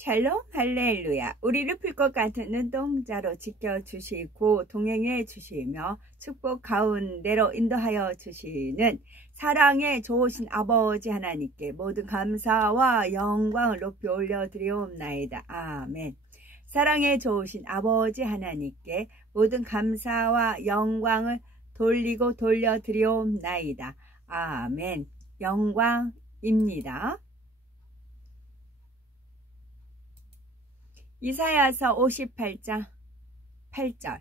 샬롬 할렐루야. 우리를 풀 것 같은 눈동자로 지켜주시고 동행해 주시며 축복 가운데로 인도하여 주시는 사랑의 좋으신 아버지 하나님께 모든 감사와 영광을 높이 올려드리옵나이다. 아멘. 사랑의 좋으신 아버지 하나님께 모든 감사와 영광을 돌리고 돌려드리옵나이다. 아멘. 영광입니다. 이사야서 58장 8절.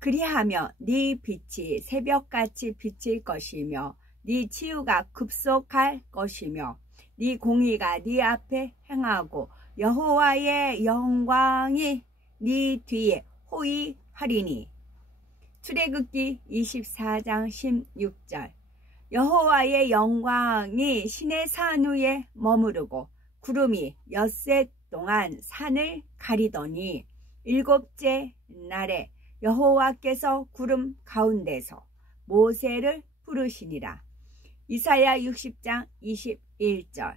그리하며 네 빛이 새벽같이 비칠 것이며 네 치유가 급속할 것이며 네 공의가 네 앞에 행하고 여호와의 영광이 네 뒤에 호위하리니. 출애굽기 24장 16절. 여호와의 영광이 신의 산 위에 머무르고 구름이 엿새 동안 산을 가리더니 일곱째 날에 여호와께서 구름 가운데서 모세를 부르시니라. 이사야 60장 21절.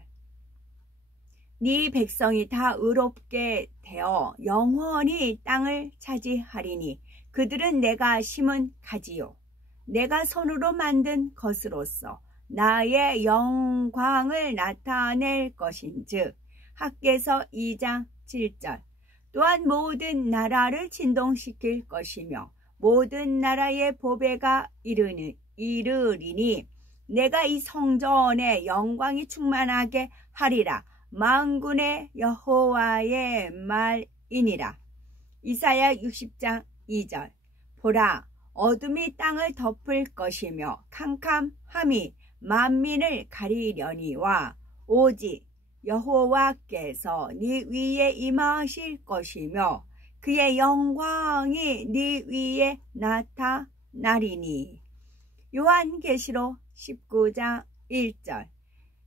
네 백성이 다 의롭게 되어 영원히 땅을 차지하리니 그들은 내가 심은 가지요 내가 손으로 만든 것으로서 나의 영광을 나타낼 것인즉. 학개서 2장 7절. 또한 모든 나라를 진동시킬 것이며 모든 나라의 보배가 이르리니 내가 이 성전에 영광이 충만하게 하리라. 만군의 여호와의 말이니라. 이사야 60장 2절. 보라, 어둠이 땅을 덮을 것이며 캄캄함이 만민을 가리려니와 오직 여호와께서 네 위에 임하실 것이며 그의 영광이 네 위에 나타나리니. 요한계시록 19장 1절.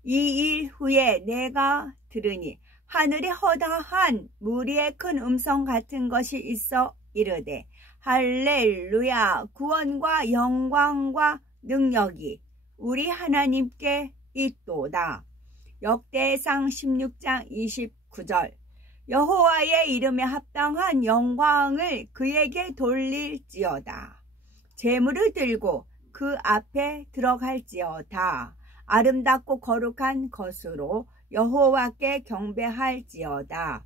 이 일 후에 내가 들으니 하늘에 허다한 무리의 큰 음성 같은 것이 있어 이르되 할렐루야, 구원과 영광과 능력이 우리 하나님께 있도다. 역대상 16장 29절. 여호와의 이름에 합당한 영광을 그에게 돌릴지어다. 제물을 들고 그 앞에 들어갈지어다. 아름답고 거룩한 것으로 여호와께 경배할지어다.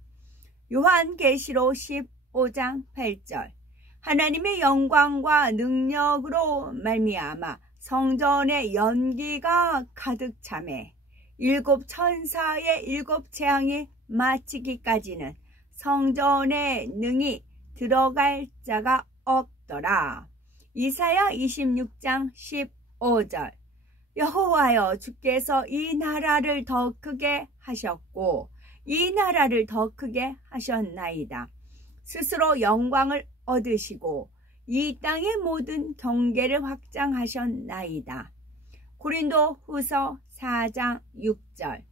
요한계시록 15장 8절. 하나님의 영광과 능력으로 말미암아 성전의 연기가 가득 차매 일곱 천사의 일곱 재앙이 마치기까지는 성전에 능히 들어갈 자가 없더라. 이사야 26장 15절. 여호와여, 주께서 이 나라를 더 크게 하셨고 이 나라를 더 크게 하셨나이다. 스스로 영광을 얻으시고 이 땅의 모든 경계를 확장하셨나이다. 고린도 후서 4장 6절.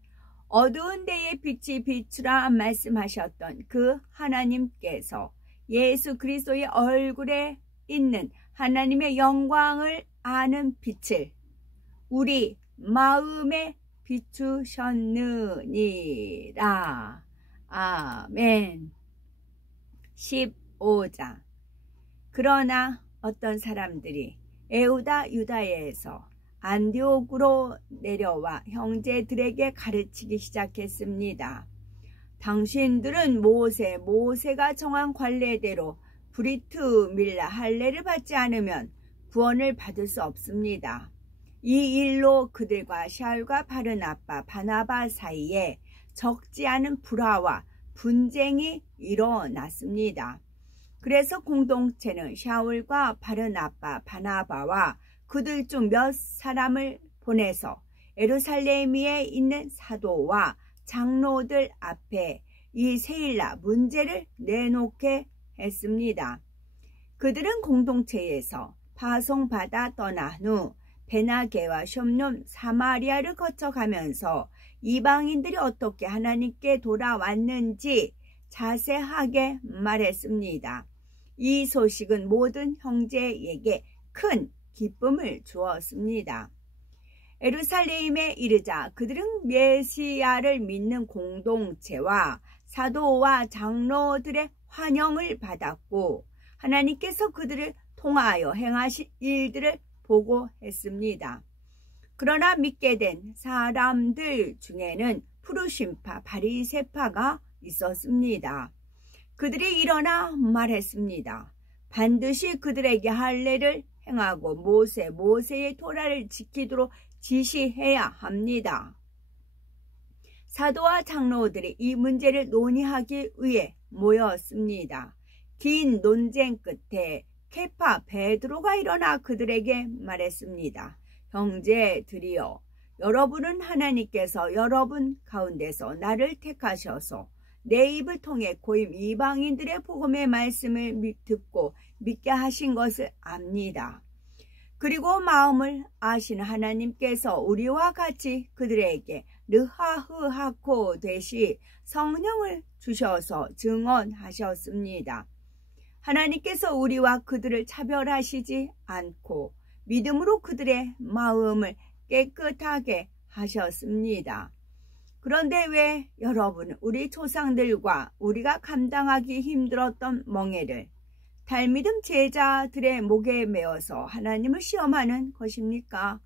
어두운 데에 빛이 비추라 말씀하셨던 그 하나님께서 예수 그리스도의 얼굴에 있는 하나님의 영광을 아는 빛을 우리 마음에 비추셨느니라. 아멘. 15장. 그러나 어떤 사람들이 에우다 유다야에서 안디옥으로 내려와 형제들에게 가르치기 시작했습니다. 당신들은 모세가 정한 관례대로 브리트 밀라 할례를 받지 않으면 구원을 받을 수 없습니다. 이 일로 그들과 샤울과 바르나바, 바나바 사이에 적지 않은 불화와 분쟁이 일어났습니다. 그래서 공동체는 샤울과 바르나바, 바나바와 그들 중 몇 사람을 보내서 예루살렘에 있는 사도와 장로들 앞에 이 세일라 문제를 내놓게 했습니다. 그들은 공동체에서 파송받아 떠난 후 베나게와 숍놈 사마리아를 거쳐가면서 이방인들이 어떻게 하나님께 돌아왔는지 자세하게 말했습니다. 이 소식은 모든 형제에게 큰 기쁨을 주었습니다. 예루살렘에 이르자 그들은 메시아를 믿는 공동체와 사도와 장로들의 환영을 받았고 하나님께서 그들을 통하여 행하신 일들을 보고했습니다. 그러나 믿게 된 사람들 중에는 푸르심파 바리새파가 있었습니다. 그들이 일어나 말했습니다. 반드시 그들에게 할례를 행하고 모세의 토라를 지키도록 지시해야 합니다. 사도와 장로들이 이 문제를 논의하기 위해 모였습니다. 긴 논쟁 끝에 케파 베드로가 일어나 그들에게 말했습니다. 형제들이여, 여러분은 하나님께서 여러분 가운데서 나를 택하셔서 내 입을 통해 고임 이방인들의 복음의 말씀을 듣고 믿게 하신 것을 압니다. 그리고 마음을 아시는 하나님께서 우리와 같이 그들에게 르하흐하코 되시 성령을 주셔서 증언하셨습니다. 하나님께서 우리와 그들을 차별하시지 않고 믿음으로 그들의 마음을 깨끗하게 하셨습니다. 그런데 왜 여러분은 우리 조상들과 우리가 감당하기 힘들었던 멍에를 달믿음 제자들의 목에 메어서 하나님을 시험하는 것입니까?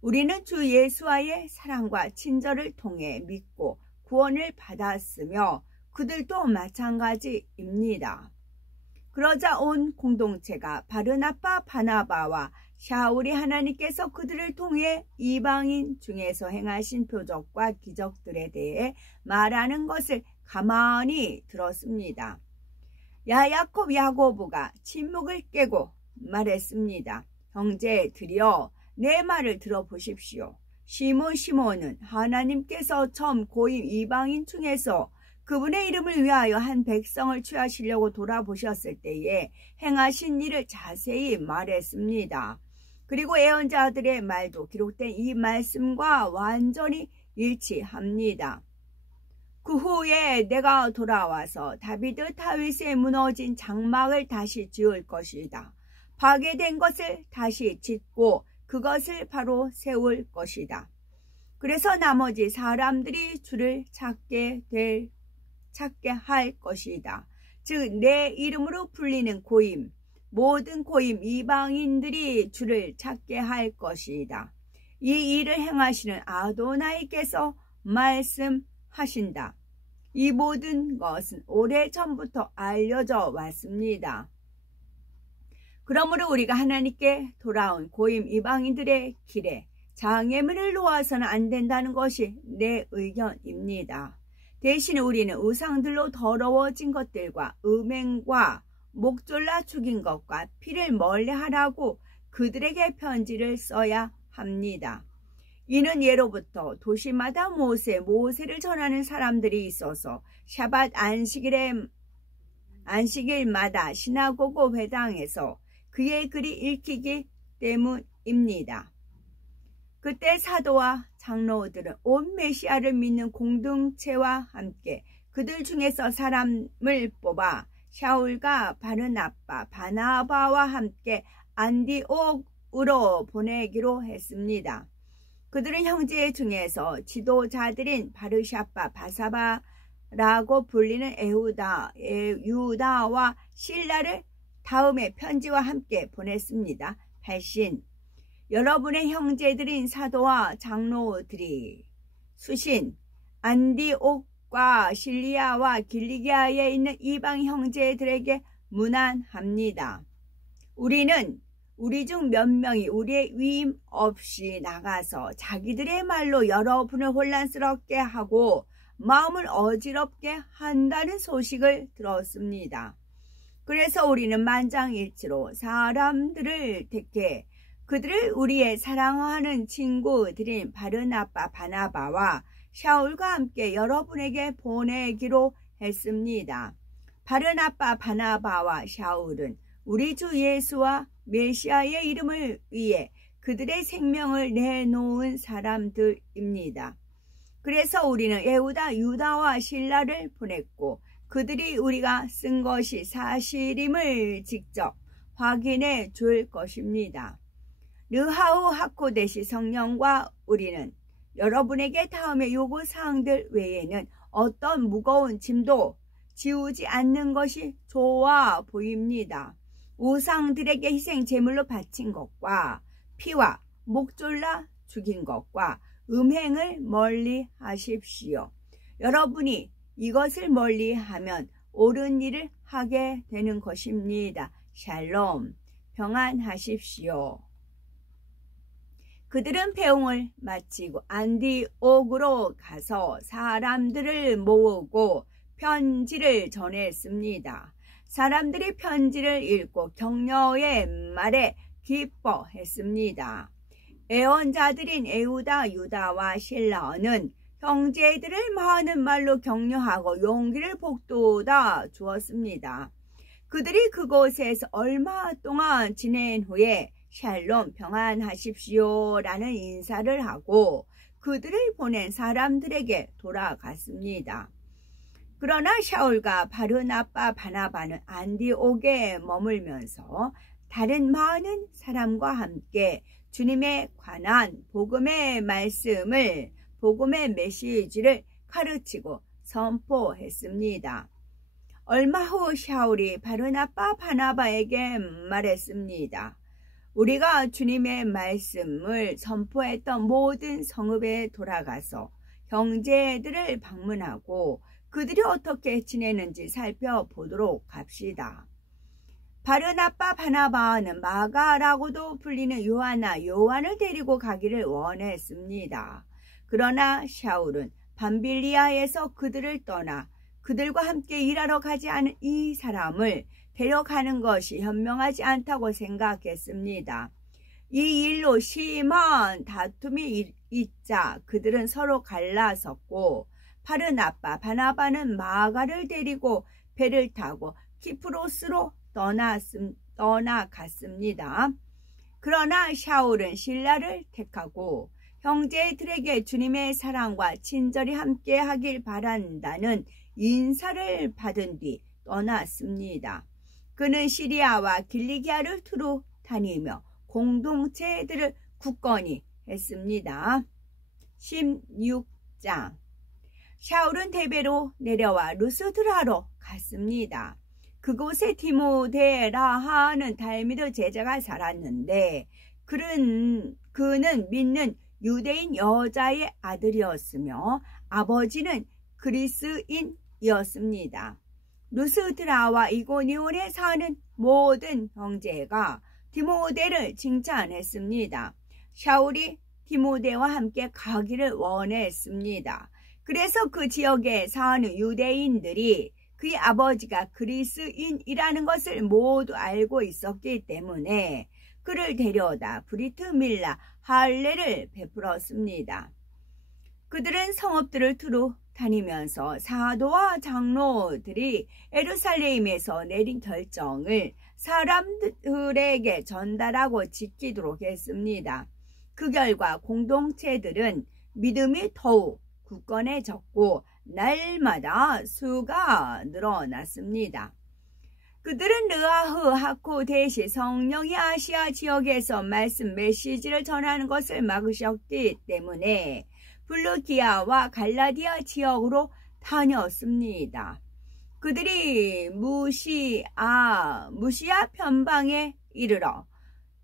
우리는 주 예수와의 사랑과 친절을 통해 믿고 구원을 받았으며 그들도 마찬가지입니다. 그러자 온 공동체가 바르나바 바나바와 샤울이 하나님께서 그들을 통해 이방인 중에서 행하신 표적과 기적들에 대해 말하는 것을 가만히 들었습니다. 야고보가 침묵을 깨고 말했습니다. 형제들이여, 내 말을 들어보십시오. 시몬은 하나님께서 처음 고임 이방인 중에서 그분의 이름을 위하여 한 백성을 취하시려고 돌아보셨을 때에 행하신 일을 자세히 말했습니다. 그리고 예언자들의 말도 기록된 이 말씀과 완전히 일치합니다. 그 후에 내가 돌아와서 다윗의 무너진 장막을 다시 지을 것이다. 파괴된 것을 다시 짓고 그것을 바로 세울 것이다. 그래서 나머지 사람들이 주를 찾게 할 것이다. 즉 내 이름으로 불리는 모든 고임 이방인들이 주를 찾게 할 것이다. 이 일을 행하시는 아도나이께서 말씀하신다. 이 모든 것은 오래전부터 알려져 왔습니다. 그러므로 우리가 하나님께 돌아온 고임 이방인들의 길에 장애물을 놓아서는 안 된다는 것이 내 의견입니다. 대신 우리는 우상들로 더러워진 것들과 음행과 목졸라 죽인 것과 피를 멀리하라고 그들에게 편지를 써야 합니다. 이는 예로부터 도시마다 모세를 전하는 사람들이 있어서 샤밧 안식일마다 시나고고 회당에서 그의 글이 읽히기 때문입니다. 그때 사도와 장로들은 온 메시아를 믿는 공동체와 함께 그들 중에서 사람을 뽑아 샤울과 바르나바, 바나바와 함께 안디옥으로 보내기로 했습니다. 그들은 형제 중에서 지도자들인 바르샤바, 바사바라고 불리는 유다와 실라를 다음에 편지와 함께 보냈습니다. 발신, 여러분의 형제들인 사도와 장로들이 수신, 안디옥과 실리아와 길리기아에 있는 이방 형제들에게 문안합니다. 우리는 우리 중 몇 명이 우리의 위임 없이 나가서 자기들의 말로 여러분을 혼란스럽게 하고 마음을 어지럽게 한다는 소식을 들었습니다. 그래서 우리는 만장일치로 사람들을 택해 그들을 우리의 사랑하는 친구들인 바르나바, 바나바와 샤울과 함께 여러분에게 보내기로 했습니다. 바르나바, 바나바와 샤울은 우리 주 예수와 메시아의 이름을 위해 그들의 생명을 내놓은 사람들입니다. 그래서 우리는 유다와 실라를 보냈고 그들이 우리가 쓴 것이 사실임을 직접 확인해 줄 것입니다. 르하우 하코데시 성령과 우리는 여러분에게 다음의 요구사항들 외에는 어떤 무거운 짐도 지우지 않는 것이 좋아 보입니다. 우상들에게 희생 제물로 바친 것과 피와 목 졸라 죽인 것과 음행을 멀리 하십시오. 여러분이 이것을 멀리 하면 옳은 일을 하게 되는 것입니다. 샬롬, 평안하십시오. 그들은 배웅을 마치고 안디옥으로 가서 사람들을 모으고 편지를 전했습니다. 사람들이 편지를 읽고 격려의 말에 기뻐했습니다. 애언자들인 에우다, 유다와 실라는 형제들을 많은 말로 격려하고 용기를 북돋아 주었습니다. 그들이 그곳에서 얼마 동안 지낸 후에 샬롬 평안하십시오 라는 인사를 하고 그들을 보낸 사람들에게 돌아갔습니다. 그러나 샤울과 바르나바 바나바는 안디옥에 머물면서 다른 많은 사람과 함께 주님에 관한 복음의 말씀을, 복음의 메시지를 가르치고 선포했습니다. 얼마 후 샤울이 바르나바 바나바에게 말했습니다. 우리가 주님의 말씀을 선포했던 모든 성읍에 돌아가서 형제들을 방문하고 그들이 어떻게 지내는지 살펴보도록 합시다. 바르나바 바나바는 마가라고도 불리는 요한을 데리고 가기를 원했습니다. 그러나 샤울은 밤빌리아에서 그들을 떠나 그들과 함께 일하러 가지 않은 이 사람을 데려가는 것이 현명하지 않다고 생각했습니다. 이 일로 심한 다툼이 있자 그들은 서로 갈라섰고 바르나바 바나바는 마가를 데리고 배를 타고 키프로스로 떠나갔습니다. 그러나 샤울은 실라를 택하고 형제들에게 주님의 사랑과 친절히 함께하길 바란다는 인사를 받은 뒤 떠났습니다. 그는 시리아와 길리기아를 두루 다니며 공동체들을 굳건히 했습니다. 16장 샤울은 대베로 내려와 루스드라로 갔습니다. 그곳에 디모데라 하는 달미드 제자가 살았는데 그는 믿는 유대인 여자의 아들이었으며 아버지는 그리스인이었습니다. 루스드라와 이고니온에 사는 모든 형제가 디모데를 칭찬했습니다. 샤울이 디모데와 함께 가기를 원했습니다. 그래서 그 지역에 사는 유대인들이 그의 아버지가 그리스인이라는 것을 모두 알고 있었기 때문에 그를 데려다 브리트밀라 할례를 베풀었습니다. 그들은 성읍들을 두루 다니면서 사도와 장로들이 예루살렘에서 내린 결정을 사람들에게 전달하고 지키도록 했습니다. 그 결과 공동체들은 믿음이 더욱 굳건해졌고 날마다 수가 늘어났습니다. 그들은 르하흐 하코데시 성령이 아시아 지역에서 말씀 메시지를 전하는 것을 막으셨기 때문에 블루기아와 갈라디아 지역으로 다녔습니다. 그들이 무시아 편방에 이르러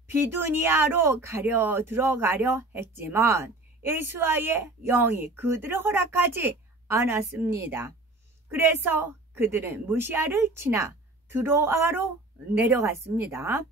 비두니아로 들어가려 했지만 예수와의 영이 그들을 허락하지 않았습니다. 그래서 그들은 무시아를 지나 드로아로 내려갔습니다.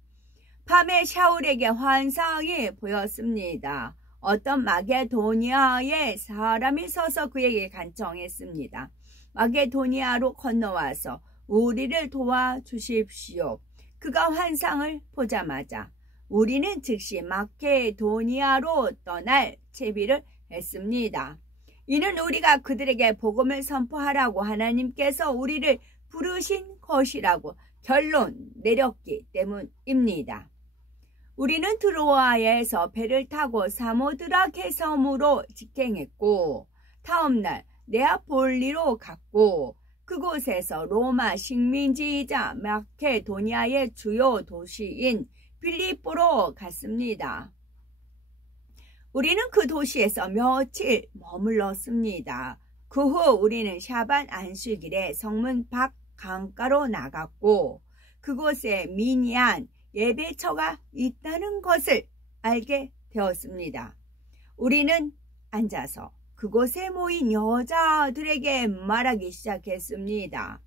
밤에 샤울에게 환상이 보였습니다. 어떤 마게도니아의 사람이 서서 그에게 간청했습니다. 마게도니아로 건너와서 우리를 도와주십시오. 그가 환상을 보자마자 우리는 즉시 마게도니아로 떠날 채비를 했습니다. 이는 우리가 그들에게 복음을 선포하라고 하나님께서 우리를 부르신 것이라고 결론 내렸기 때문입니다. 우리는 드로아에서 배를 타고 사모드라케 섬으로 직행했고 다음날 네아폴리로 갔고 그곳에서 로마 식민지이자 마케도니아의 주요 도시인 빌립보로 갔습니다. 우리는 그 도시에서 며칠 머물렀습니다. 그 후 우리는 샤반 안식일에 성문 밖 강가로 나갔고 그곳에 미니안 예배처가 있다는 것을 알게 되었습니다. 우리는 앉아서 그곳에 모인 여자들에게 말하기 시작했습니다.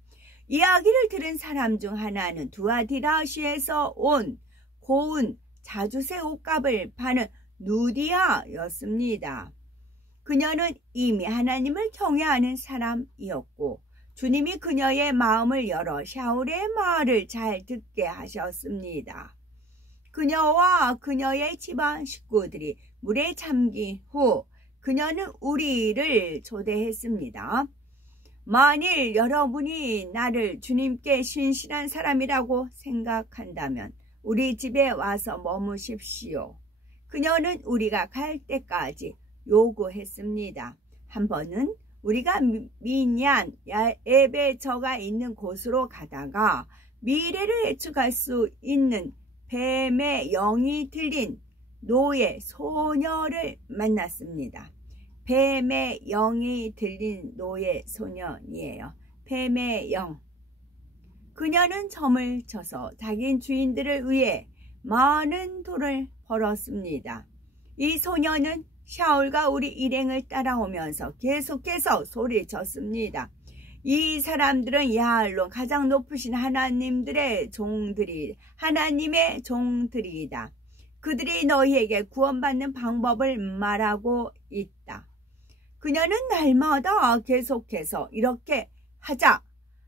이야기를 들은 사람 중 하나는 두아디라시에서 온 고운 자주색 옷값을 파는 누디아였습니다. 그녀는 이미 하나님을 경외하는 사람이었고 주님이 그녀의 마음을 열어 샤울의 말을 잘 듣게 하셨습니다. 그녀와 그녀의 집안 식구들이 물에 잠긴 후 그녀는 우리를 초대했습니다. 만일 여러분이 나를 주님께 신실한 사람이라고 생각한다면 우리 집에 와서 머무십시오. 그녀는 우리가 갈 때까지 요구했습니다. 한 번은 우리가 미니안 예배처가 있는 곳으로 가다가 미래를 예측할 수 있는 뱀의 영이 들린 노예 소녀를 만났습니다. 뱀의 영이 들린 노예 소년이에요. 뱀의 영. 그녀는 점을 쳐서 자기 주인들을 위해 많은 돈을 벌었습니다. 이 소녀는 샤울과 우리 일행을 따라오면서 계속해서 소리쳤습니다. 이 사람들은 야알론 가장 높으신 하나님의 종들이다. 그들이 너희에게 구원받는 방법을 말하고 있다. 그녀는 날마다 계속해서 이렇게 하자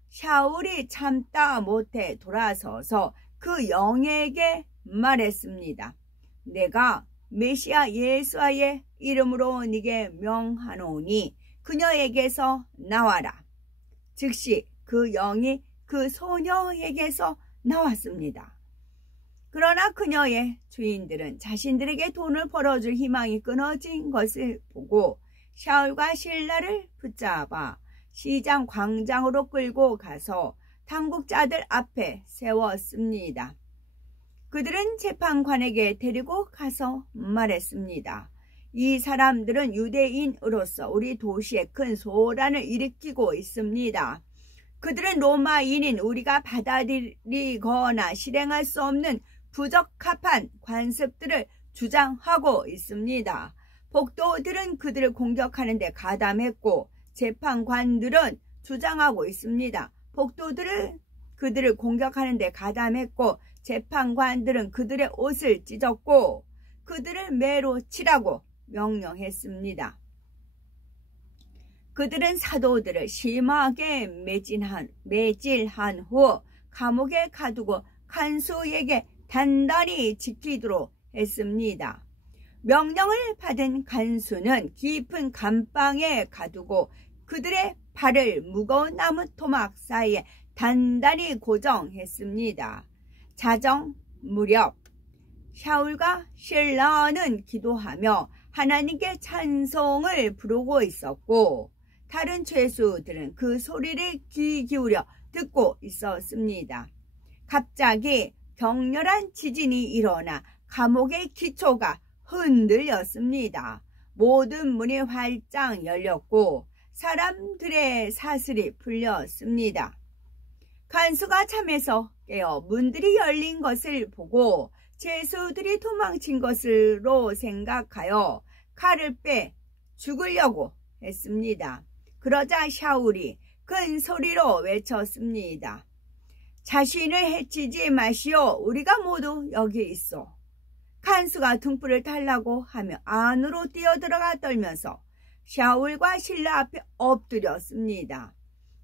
샤울이 참다 못해 돌아서서 그 영에게 말했습니다. 내가 메시아 예수의 이름으로 네게 명하노니 그녀에게서 나와라. 즉시 그 영이 그 소녀에게서 나왔습니다. 그러나 그녀의 주인들은 자신들에게 돈을 벌어줄 희망이 끊어진 것을 보고 샤울과 실라를 붙잡아 시장 광장으로 끌고 가서 당국자들 앞에 세웠습니다. 그들은 재판관에게 데리고 가서 말했습니다. 이 사람들은 유대인으로서 우리 도시에 큰 소란을 일으키고 있습니다. 그들은 로마인인 우리가 받아들이거나 실행할 수 없는 부적합한 관습들을 주장하고 있습니다. 복도들은 그들을 공격하는 데 가담했고 재판관들은 주장하고 있습니다. 복도들은 그들을 공격하는 데 가담했고 재판관들은 그들의 옷을 찢었고 그들을 매로 치라고 명령했습니다. 그들은 사도들을 심하게 매질한 후 감옥에 가두고 간수에게 단단히 지키도록 했습니다. 명령을 받은 간수는 깊은 감방에 가두고 그들의 발을 무거운 나무 토막 사이에 단단히 고정했습니다. 자정 무렵 샤울과 실라는 기도하며 하나님께 찬송을 부르고 있었고 다른 죄수들은 그 소리를 귀 기울여 듣고 있었습니다. 갑자기 격렬한 지진이 일어나 감옥의 기초가 흔들렸습니다. 모든 문이 활짝 열렸고 사람들의 사슬이 풀렸습니다. 간수가 잠에서 깨어 문들이 열린 것을 보고 죄수들이 도망친 것으로 생각하여 칼을 빼 죽으려고 했습니다. 그러자 샤울이 큰 소리로 외쳤습니다. 자신을 해치지 마시오. 우리가 모두 여기 있어. 간수가 등불을 달라고 하며 안으로 뛰어들어가 떨면서 샤울과 실라 앞에 엎드렸습니다.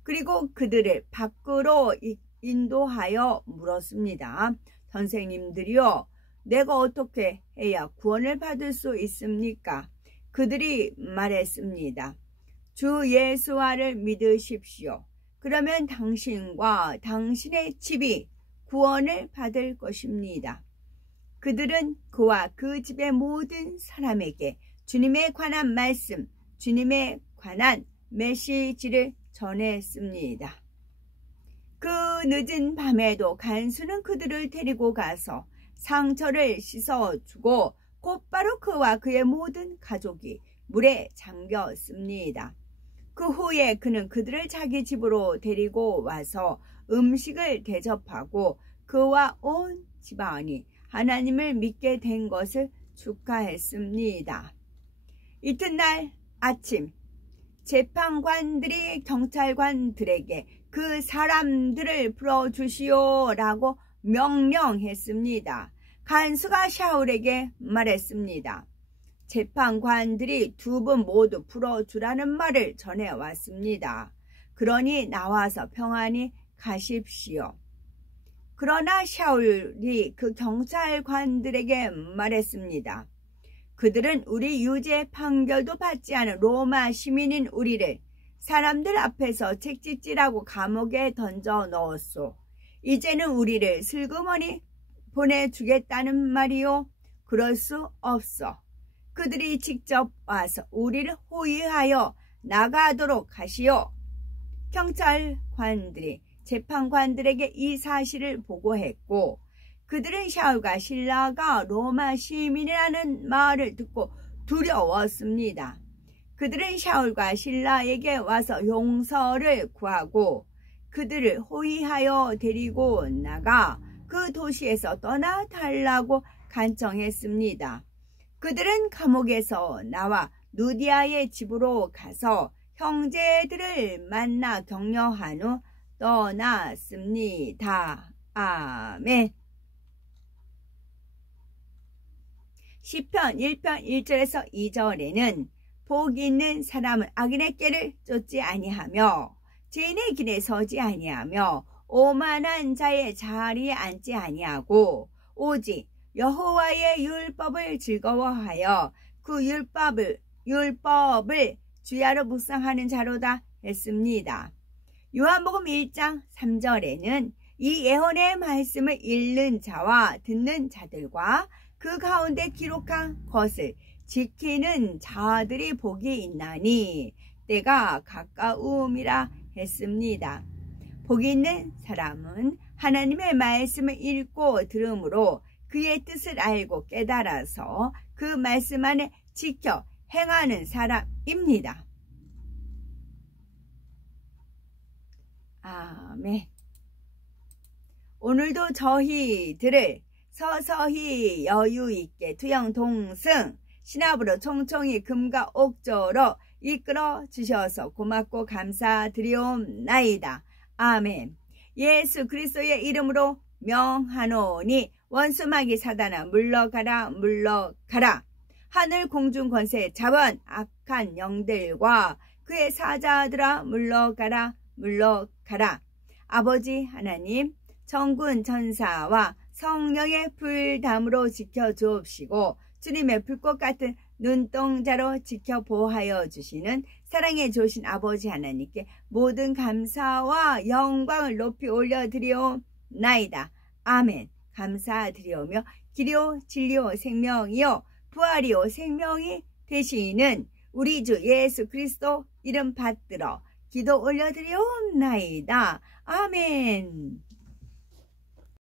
그리고 그들을 밖으로 인도하여 물었습니다. 선생님들이요, 내가 어떻게 해야 구원을 받을 수 있습니까? 그들이 말했습니다. 주 예수와를 믿으십시오. 그러면 당신과 당신의 집이 구원을 받을 것입니다. 그들은 그와 그 집의 모든 사람에게 주님에 관한 말씀, 주님에 관한 메시지를 전했습니다. 그 늦은 밤에도 간수는 그들을 데리고 가서 상처를 씻어주고 곧바로 그와 그의 모든 가족이 물에 잠겼습니다. 그 후에 그는 그들을 자기 집으로 데리고 와서 음식을 대접하고 그와 온 집안이 하나님을 믿게 된 것을 축하했습니다. 이튿날 아침 재판관들이 경찰관들에게 그 사람들을 풀어주시오라고 명령했습니다. 간수가 샤울에게 말했습니다. 재판관들이 두 분 모두 풀어주라는 말을 전해왔습니다. 그러니 나와서 평안히 가십시오. 그러나 샤울이 그 경찰관들에게 말했습니다. 그들은 우리 유죄 판결도 받지 않은 로마 시민인 우리를 사람들 앞에서 책찍질하고 감옥에 던져 넣었소. 이제는 우리를 슬그머니 보내주겠다는 말이요? 그럴 수 없어. 그들이 직접 와서 우리를 호위하여 나가도록 하시오. 경찰관들이 재판관들에게 이 사실을 보고했고 그들은 샤울과 실라가 로마 시민이라는 말을 듣고 두려웠습니다. 그들은 샤울과 실라에게 와서 용서를 구하고 그들을 호위하여 데리고 나가 그 도시에서 떠나달라고 간청했습니다. 그들은 감옥에서 나와 누디아의 집으로 가서 형제들을 만나 격려한 후 떠났습니다. 아멘. 시편 1편 1절에서 2절에는 복 있는 사람은 악인의 꾀를 쫓지 아니하며 죄인의 길에 서지 아니하며 오만한 자의 자리에 앉지 아니하고 오직 여호와의 율법을 즐거워하여 그 율법을 주야로 묵상하는 자로다 했습니다. 요한복음 1장 3절에는 이 예언의 말씀을 읽는 자와 듣는 자들과 그 가운데 기록한 것을 지키는 자들이 복이 있나니 때가 가까움이라 했습니다. 복이 있는 사람은 하나님의 말씀을 읽고 들음으로 그의 뜻을 알고 깨달아서 그 말씀 안에 지켜 행하는 사람입니다. 아멘. 오늘도 저희들을 서서히 여유있게 투영동승 신압으로 총총히 금과 옥조로 이끌어 주셔서 고맙고 감사드리옵나이다. 아멘. 예수 그리스도의 이름으로 명하노니 원수마귀 사단아 물러가라 물러가라. 하늘 공중 권세 잡은 악한 영들과 그의 사자들아 물러가라 물러가라. 아버지 하나님 천군 천사와 성령의 불담으로 지켜주옵시고 주님의 불꽃 같은 눈동자로 지켜보하여 주시는 사랑해 주신 아버지 하나님께 모든 감사와 영광을 높이 올려드리옵나이다. 아멘. 감사드리오며 길이요 진리요 생명이요 부활이요 생명이 되시는 우리 주 예수 그리스도 이름 받들어 기도 올려드리옵나이다. 아멘.